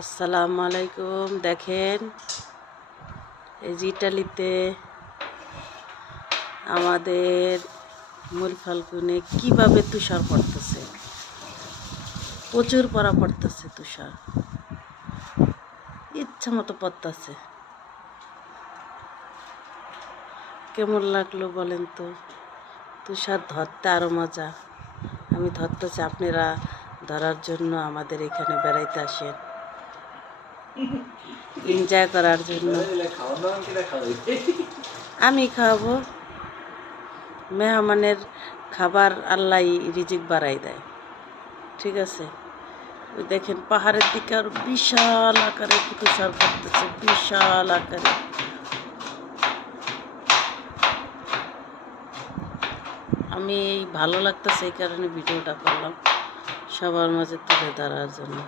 আসসালামু আলাইকুম। দেখেন এই যে ইটালিতে আমাদের মূল ফাল্গুনে কিভাবে তুষার পড়তেছে, প্রচুর পড়া পড়তেছে তুষার, ইচ্ছা মতো পড়তেছে। কেমন লাগলো বলেন তো? তুষার ধরতে আরো মজা। আমি ধরতেছি, আপনারা ধরার জন্য আমাদের এখানে বেড়াইতে আসেন, এনজয় করার জন্য। আমি খাওয়াবো, মেহমানের খাবার আল্লাহ রিজিক বাড়াই দেয়, ঠিক আছে? ওই দেখেন পাহাড়ের দিকে আর বিশাল আকারে তুষার পড়তেছে, বিশাল আকারে। আমি এই ভালো লাগতেছে এই কারণে ভিডিওটা করলাম, সবার মাঝে তুলে ধরার জন্য।